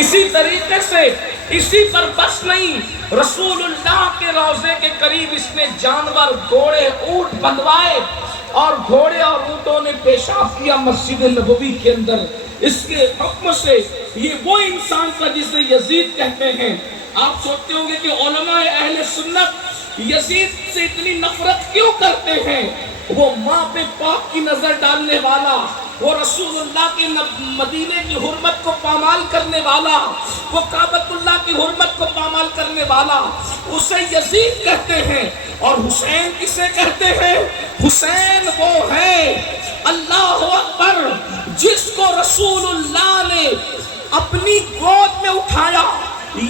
اسی طریقے سے اسی پر بس نہیں، رسول اللہ کے روضے کے قریب اس نے جانور، گھوڑے، اونٹ بندھوائے اور گھوڑے اور اونٹوں نے پیشاب کیا مسجد نبوی کے اندر۔ اس کے حکم سے یہ وہ انسان تھا جسے یزید کہتے ہیں۔ آپ سوچتے ہوں گے کہ علماء اہل سنت یزید سے اتنی نفرت کیوں کرتے ہیں؟ وہ ماں پہ پاک کی نظر ڈالنے والا، وہ رسول اللہ کے مدینے کی حرمت کو پامال کرنے والا، وہ کعبۃ اللہ کی حرمت کو پامال کرنے والا، اسے یزید کہتے ہیں۔ اور حسین کسے کہتے ہیں؟ حسین وہ ہے، اللہ اکبر، جس کو رسول اللہ نے اپنی گود میں اٹھایا،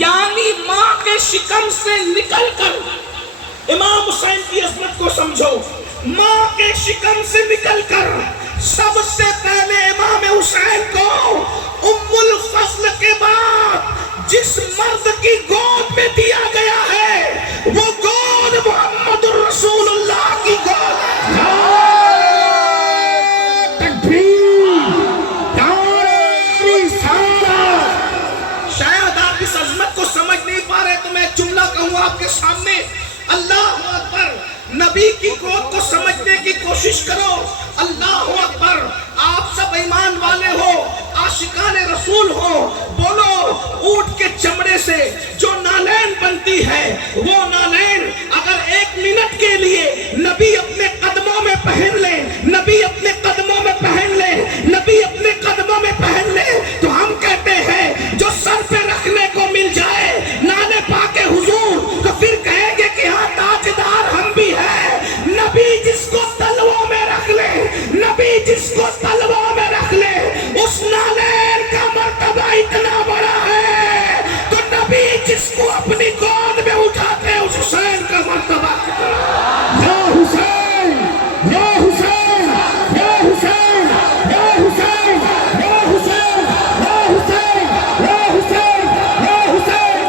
یعنی ماں کے شکم سے نکل کر۔ امام حسین کی عظمت کو سمجھو، ماں کے شکم سے نکل کر سب سے پہلے امام حسین کو ام الفضل کے بعد جس مرد کی گود میں دیا گیا ہے وہ گود محمد الرسول اللہ کی گود ہے۔ شاید آپ اس عظمت کو سمجھ نہیں پا رہے تو میں ایک جملہ کہوں آپ کے سامنے، اللہ اکبر، نبی کی گود کو سمجھنے کی کوشش کرو۔ اللہ اکبر، آپ سب ایمان والے ہو، عاشقان رسول ہو، بولو اونٹ کے چمڑے سے جو نالین بنتی ہے، وہ نالین اگر ایک منٹ کے لیے نبی اپنے قدموں میں پہن لے، نبی اپنے قدموں میں پہن لے، نبی اپنے قدموں میں پہن لے، تو ہم کہتے ہیں جو سر پہ رکھنے کو مل جائے نالے پاک حضور، تو پھر کہیں گے کہ ہاں تاجدار ہم بھی ہیں۔ نبی جس کو تلووں میں رکھ لے، نبی جس کو تلووں میں رکھ لے، اس نالین کا مرتبہ اتنا بڑا ہے، تو نبی جس کو اپنی گود میں اٹھاتے ہیں اس حسین کا مرتبہ کتنا۔ یا حسین، یا حسین، یا حسین، یا حسین، یا حسین، یا حسین، یا حسین، یا حسین۔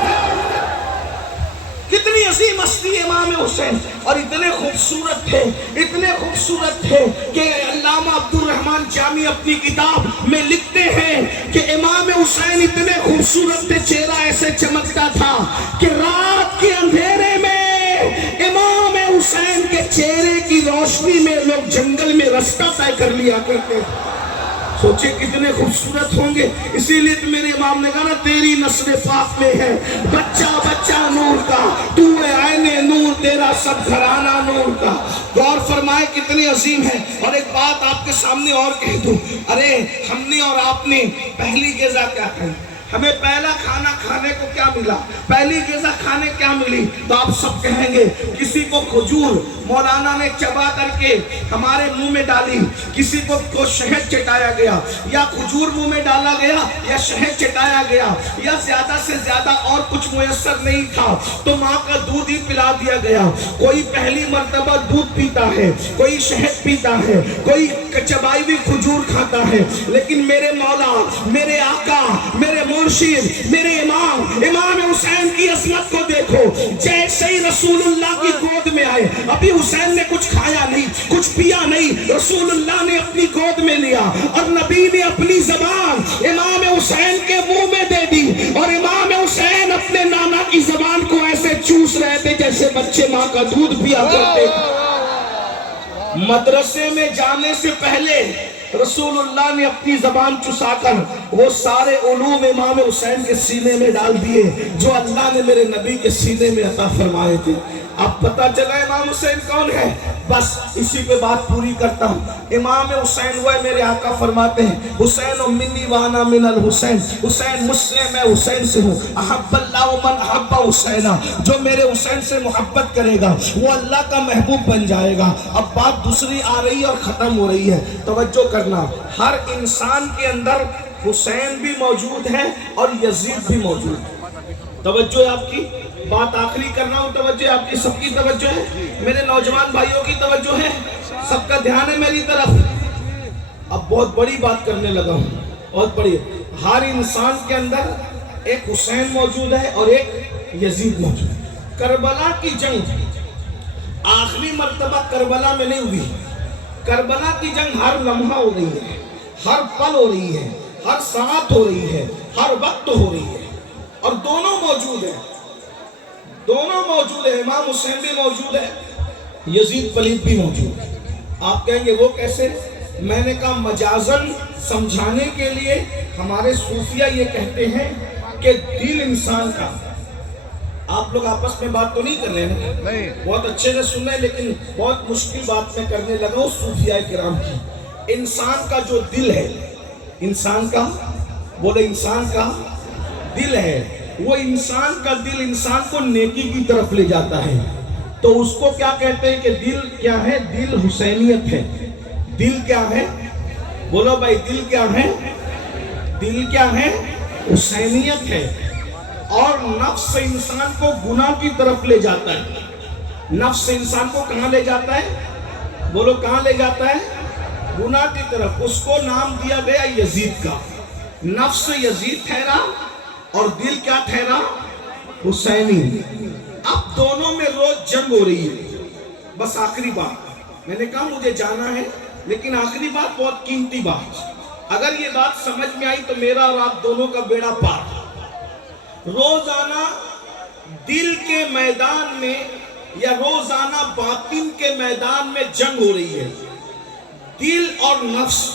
کتنی عظیم ہستی امام حسین، اور اتنے خوبصورت تھے، اتنے خوبصورت تھے کہ علامہ عبدالرحمن جامی اپنی کتاب میں لکھتے ہیں کہ امام حسین اتنے خوبصورت تھے، چہرہ ایسے چمکتا تھا کہ رات کے اندھیرے میں امام حسین کے چہرے کی روشنی میں لوگ جنگل میں رستہ طے کر لیا کرتے۔ سوچے کتنے خوبصورت ہوں گے۔ اسی لیے تو میرے امام نے کہا نا، تیری نسل پاک میں ہے بچہ بچہ نور کا، تو ہے عین نور، تیرا سب گھرانہ نور کا۔ غور فرمائے کتنی عظیم ہے۔ اور ایک بات آپ کے سامنے اور کہہ دوں، ارے ہم نے اور آپ نے پہلی غذا کیا کھائی؟ ہمیں پہلا کھانا کھانے کو کیا ملا؟ پہلی غذا کھانے کیا ملی؟ تو آپ سب کہیں گے کسی کو کھجور مولانا نے چبا کر کے ہمارے منہ میں ڈالی، کسی کو شہد چٹایا گیا، یا کھجور منہ میں ڈالا گیا، یا شہد چٹایا گیا، یا زیادہ سے زیادہ اور کچھ میسر نہیں تھا تو ماں کا دودھ ہی پلا دیا گیا۔ کوئی پہلی مرتبہ دودھ پیتا ہے، کوئی شہد پیتا ہے، کوئی چبائی ہوئی کھجور کھاتا ہے، لیکن میرے مولا، میرے آقا، میرے مرشد، میرے امام حسین کی عظمت کو دیکھو۔ جیسے ہی رسول اللہ کی گود میں آئے، ابھی حسین نے کچھ کھایا نہیں، کچھ پیا نہیں، رسول اللہ نے اپنی گود میں لیا اور نبی نے اپنی زبان امام حسین کے منہ میں دے دی، اور امام حسین اپنے نانا کی زبان کو ایسے چوس رہے تھے جیسے بچے ماں کا دودھ پیا کرتے۔ مدرسے میں جانے سے پہلے رسول اللہ نے اپنی زبان چسا کر وہ سارے علوم امام حسین کے سینے میں ڈال دیے جو اللہ نے میرے نبی کے سینے میں عطا فرمائے تھے۔ اب پتہ چلا امام حسین کون ہے؟ بس اسی پہ بات پوری کرتا ہوں۔ امام حسین وہ ہے، میرے آقا فرماتے ہیں حسین منی وانا من الحسین، حسین مجھ سے، میں حسین سے ہوں۔ احب اللہ من احب حسینہ، جو میرے حسین سے محبت کرے گا وہ اللہ کا محبوب بن جائے گا۔ اب بات دوسری آ رہی ہے اور ختم ہو رہی ہے، توجہ کرنا۔ ہر انسان کے اندر حسین بھی موجود ہے اور یزید بھی موجود ہے۔ توجہ ہے آپ کی، بات آخری کر رہا ہوں، توجہ آپ کی، سب کی توجہ ہے، میرے نوجوان بھائیوں کی توجہ ہے، سب کا دھیان ہے میری طرف۔ اب بہت بڑی بات کرنے لگا ہوں، بہت بڑی۔ ہر انسان کے اندر ایک حسین موجود ہے اور ایک یزید موجود ہے۔ کربلا کی جنگ آخری مرتبہ کربلا میں نہیں ہوئی، کربلا کی جنگ ہر لمحہ ہو رہی ہے، ہر پل ہو رہی ہے، ہر ساعت ہو رہی ہے، ہر وقت ہو رہی ہے، اور دونوں موجود ہیں، دونوں موجود ہیں، امام حسین بھی موجود ہے، یزید پلید بھی موجود ہے۔ آپ کہیں گے وہ کیسے؟ میں نے کہا مجازن سمجھانے کے لیے ہمارے صوفیہ یہ کہتے ہیں کہ دل انسان کا، آپ لوگ آپس میں بات تو نہیں کر رہے ہیں، بہت اچھے سے سن رہے ہیں، لیکن بہت مشکل بات میں کرنے لگا ہوں صوفیہ کرام کی۔ انسان کا جو دل ہے، انسان کا، بولے انسان کا دل ہے، وہ انسان کا دل انسان کو نیکی کی طرف لے جاتا ہے۔ تو اس کو کیا کہتے ہیں کہ دل کیا ہے؟ دل حسینیت ہے۔ دل کیا ہے؟ بولو بھائی، دل کیا ہے؟ دل کیا ہے؟ حسینیت ہے۔ اور نفس انسان کو گناہ کی طرف لے جاتا ہے۔ نفس انسان کو کہاں لے جاتا ہے؟ بولو کہاں لے جاتا ہے؟ گناہ کی طرف۔ اس کو نام دیا گیا یزید کا۔ نفس یزید ٹھہرا اور دل کیا ٹھہرا؟ حسینی۔ اب دونوں میں روز جنگ ہو رہی ہے۔ بس آخری بات، میں نے کہا مجھے جانا ہے، لیکن آخری بات بہت قیمتی بات، اگر یہ بات سمجھ میں آئی تو میرا اور آپ دونوں کا بیڑا پار۔ روزانہ دل کے میدان میں یا روزانہ باطن کے میدان میں جنگ ہو رہی ہے۔ دل اور نفس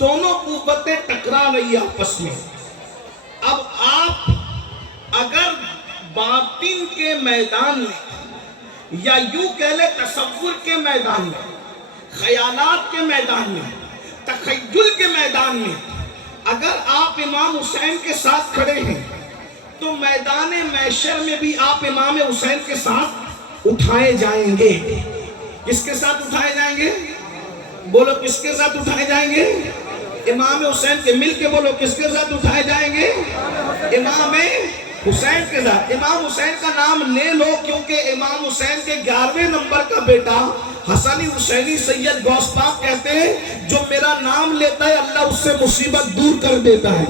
دونوں قوتیں ٹکرا رہی ہیں آپس میں۔ اب آپ اگر باطن کے میدان میں یا یوں کہہ لیں تصور کے میدان میں، خیالات کے میدان میں، تخیل کے میدان میں اگر آپ امام حسین کے ساتھ کھڑے ہیں تو میدان محشر میں بھی آپ امام حسین کے ساتھ اٹھائے جائیں گے۔ کس کے ساتھ اٹھائے جائیں گے؟ بولو کس کے ساتھ اٹھائے جائیں گے؟ امام حسین کے، مل کے بولو کس کے ساتھ اٹھائے جائیں گے؟ امام حسین کے ساتھ۔ امام حسین کا نام لے لو، کیونکہ امام حسین کے 11ویں نمبر کا بیٹا حسنی حسینی سید غوث پاک کہتے ہیں جو میرا نام لیتا ہے اللہ اس سے مصیبت دور کر دیتا ہے۔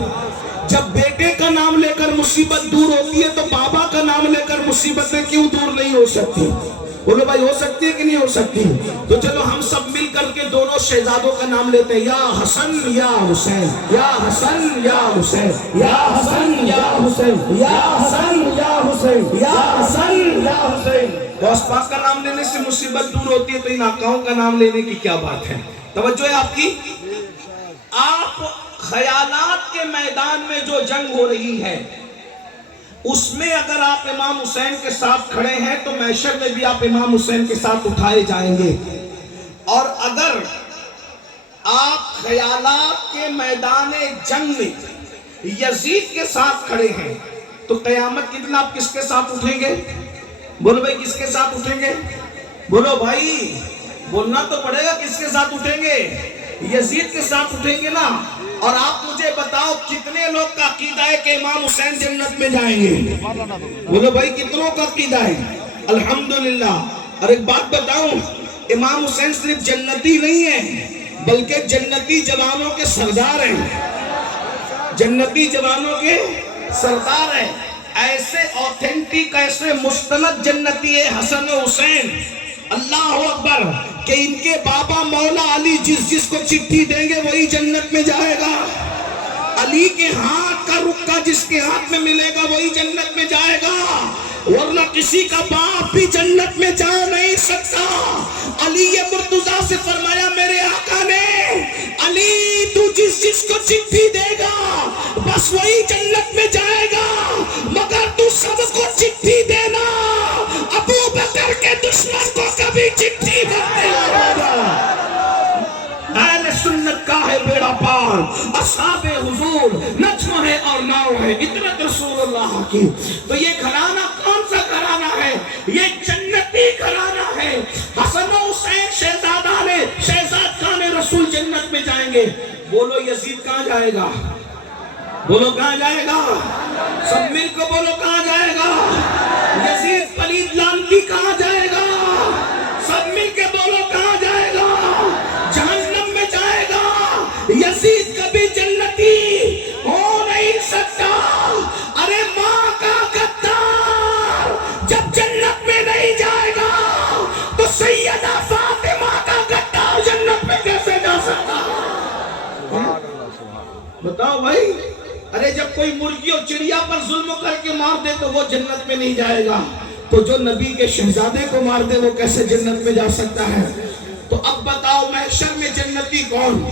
جب بیٹے کا نام لے کر مصیبت دور ہوتی ہے تو بابا کا نام لے کر مصیبتیں کیوں دور نہیں ہو سکتی؟ بولو بھائی، ہو سکتی ہے کہ نہیں ہو سکتی؟ تو چلو ہم سب مل کر کے دونوں شہزادوں کا نام لیتے ہیں، یا حسن یا حسین، یا حسن یا حسین، یا حسن یا حسین، یا حسن یا حسین، یا حسن یا حسین۔ غوث پاک کا نام لینے سے مصیبت دور ہوتی ہے تو ان آقاؤں کا نام لینے کی کیا بات ہے؟ توجہ ہے آپ کی؟ آپ خیالات کے میدان میں جو جنگ ہو رہی ہے اس میں اگر آپ امام حسین کے ساتھ کھڑے ہیں تو محشر میں بھی آپ امام حسین کے ساتھ اٹھائے جائیں گے۔ اور اگر آپ خیالات کے میدان جنگ میں یزید کے ساتھ کھڑے ہیں تو قیامت کے دن آپ کس کے ساتھ اٹھیں گے؟ بولو بھائی کس کے ساتھ اٹھیں گے؟ بولو بھائی، بولنا تو پڑے گا، کس کے ساتھ اٹھیں گے؟ یزید کے ساتھ اٹھیں گے نا۔ اور آپ مجھے بتاؤ کتنے لوگ کا عقیدہ ہے کہ امام حسین جنت میں جائیں گے؟ بولو بھائی کتنوں کا عقیدہ ہے؟ الحمدللہ۔ اور ایک بات بتاؤں، امام حسین صرف جنتی نہیں ہے بلکہ جنتی جوانوں کے سردار ہیں، جنتی جوانوں کے سردار ہیں۔ ایسے اوتھینٹک، ایسے مستند جنتی ہے حسن و حسین، اللہ اکبر، کہ ان کے بابا مولا علی جس کو چٹھی دیں گے وہی جنت میں جائے گا۔ علی کے ہاتھ کا رکا جس کے ہاتھ میں ملے گا وہی جنت میں جائے گا، ورنہ کسی کا باپ بھی جنت میں جا نہیں سکتا۔ علی مرتضیٰ سے فرمایا میرے آقا نے، علی تو جس کو چٹھی دے گا بس وہی جنت میں جائے گا، مگر تو سب کو چٹھی دینا، ابو بکر کے دشمن کو کبھی چٹھی مت دینا۔ اہل سنت کا ہے بیڑا پار، اصحاب حضور نجم ہے اور ناؤ ہے، اطرت رسول اللہ کی۔ تو یہ گھرانہ کون سا گھرانہ ہے؟ یہ جنتی گھرانہ ہے۔ حسن و حسین شہزاد خان رسول جنت میں جائیں گے۔ بولو یزید کہاں جائے گا؟ بولو کہاں جائے گا؟ سب مل کو بولو کہاں جائے گا؟ یزید پلید لعنتی کہاں جائے گا؟ سب مل کے بولو کہاں جائے گا؟ جہنم میں جائے گا۔ یزید کبھی جنتی ہو نہیں سکتا۔ ارے ماں کا غدار جب جنت میں نہیں جائے گا تو سیدہ فاطمہ کا غدار جنت میں کیسے جا سکتا؟ بتاؤ بھائی، ارے ارے جب کوئی مرغی اور چڑیا پر ظلم کر کے مار دے تو وہ جنت میں نہیں جائے گا، تو جو نبی کے شہزادے کو مار دے وہ کیسے جنت میں جا سکتا ہے؟ تو اب بتاؤ محشر میں جنتی کون؟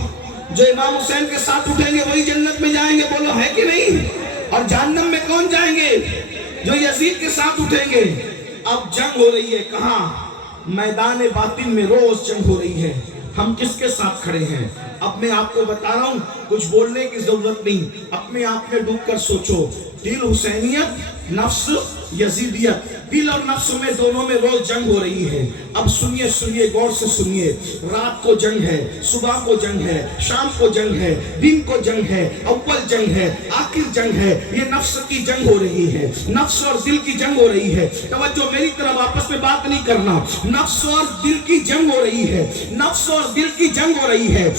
جو امام حسین کے ساتھ اٹھیں گے وہی جنت میں جائیں گے، بولو ہے کہ نہیں؟ اور جہنم میں کون جائیں گے؟ جو یزید کے ساتھ اٹھیں گے۔ اب جنگ ہو رہی ہے کہاں؟ میدان باطن میں روز جنگ ہو رہی ہے۔ ہم کس کے ساتھ کھڑے ہیں؟ اب میں آپ کو بتا رہا ہوں، کچھ بولنے کی ضرورت نہیں، اپنے آپ میں ڈوب کر سوچو۔ دل حسینیت، نفس یزیدیت، دل اور نفس میں دونوں میں روز جنگ ہو رہی ہے۔ اب سنیے غور سے سنیے، رات کو جنگ ہے، صبح کو جنگ ہے، شام کو جنگ ہے، دن کو جنگ ہے، اول جنگ ہے، آخر جنگ ہے۔ یہ نفس کی جنگ ہو رہی ہے، نفس اور دل کی جنگ ہو رہی ہے۔ توجہ میری طرف، آپس میں بات نہیں کرنا۔ نفس اور دل کی جنگ ہو رہی ہے، نفس اور دل کی جنگ ہو رہی ہے۔